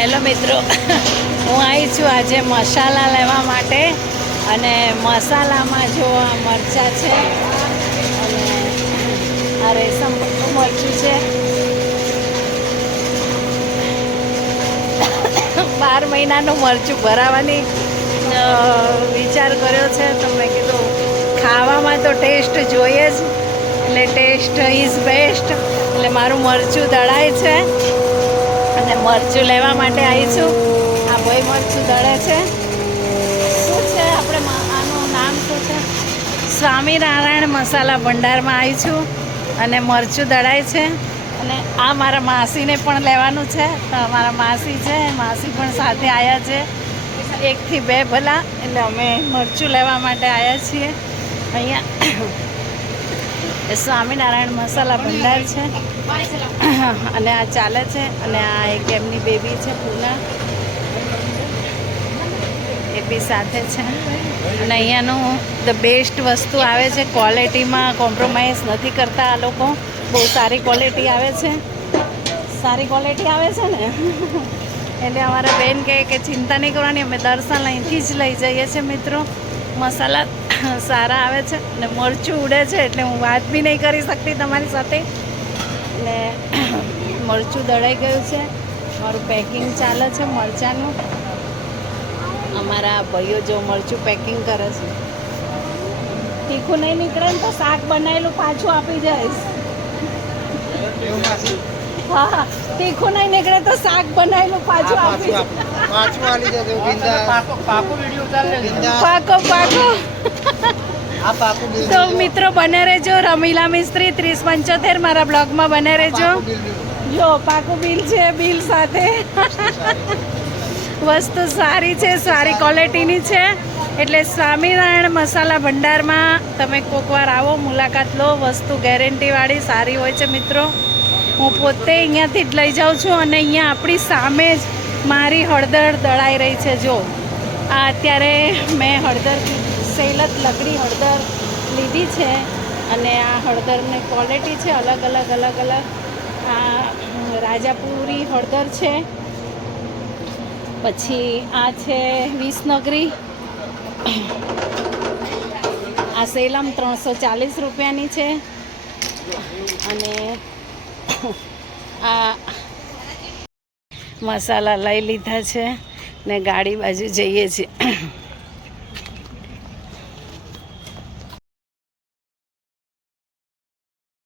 Hello મિત્રો, હું આવી છું આજે મસાલા લેવા માટે. અને મસાલામાં જો આ મરચાં છે અને આ રેશમ મરચું છે. 12 મહિનાનું મરચું ભરાવાની વિચાર કર્યો છે. તો મેં કીધું ખાવામાં તો ટેસ્ટ જોઈએ જ, એટલે ટેસ્ટ ઇઝ બેસ્ટ. એટલે મારું મરચું દળાય છે અને મરચું લેવા માટે આવી છું. આ ભાઈ મરચું દળે છે. શું છે આપણે આનું નામ શું છે? સ્વામિનારાયણ મસાલા ભંડારમાં આવી છું અને મરચું દળાય છે. અને આ મારા માસીને પણ લેવાનું છે. તો મારા માસી છે, માસી પણ સાથે આવ્યા છે. 1 થી 2 ભલા. એટલે અમે મરચું લેવા માટે આવ્યા છીએ અહીંયા. સ્વામિનારાયણ મસાલા ભંડાર છે અને આ ચાલે છે. અને આ એક એમની બેબી છે પૂના, એ બી સાથે છે. અને અહીંયાનું ધ બેસ્ટ વસ્તુ આવે છે. ક્વોલિટીમાં કોમ્પ્રોમાઇઝ નથી કરતા આ લોકો. બહુ સારી ક્વોલિટી આવે છે. સારી ક્વોલિટી આવે છે ને એટલે અમારા બેન કહે કે ચિંતા નહીં કરવાની, અમે દર્શન અહીંથી જ લઈ જઈએ છીએ. મિત્રો, મસાલા સારા આવે છે અને મરચું ઉડે છે એટલે હું વાત બી નહીં કરી શકતી તમારી સાથે. એટલે મરચું દળાઈ ગયું છે. મારું પેકિંગ ચાલે છે મરચાંનું. અમારા ભાઈઓ જો મરચું પેકિંગ કરે છે. તીખું નહીં નીકળે ને તો શાક બનાવેલું પાછું આપી જઈશ. હા, તીખું નહીં નીકળે તો શાક બનાવેલું પાછું આપી પાકો. તો મિત્રો બને રહેજો. રમીલા મિસ્ત્રી 3075 મારા બ્લોગમાં બને રહેજો. જો પાકું બિલ છે, બિલ સાથે. વસ્તુ સારી છે, સારી ક્વોલિટીની છે. એટલે સ્વામિનારાયણ મસાલા ભંડારમાં તમે કોકવાર આવો, મુલાકાત લો. વસ્તુ ગેરંટીવાળી સારી હોય છે મિત્રો. હું પોતે અહીંયાથી જ લઈ જાઉં છું. અને અહીંયા આપણી સામે જ મારી હળદર દળાઈ રહી છે. જો આ અત્યારે મેં હળદર સેલત લગડી હળદર લીધી છે. અને આ હળદરની ક્વોલિટી છે અલગ અલગ અલગ અલગ. આ રાજાપુરી હળદર છે, પછી આ છે વિસનગરી, આ સેલમ 340 રૂપિયાની છે. અને આ મસાલા લઈ લીધા છે ને ગાડી બાજુ જઈએ છીએ.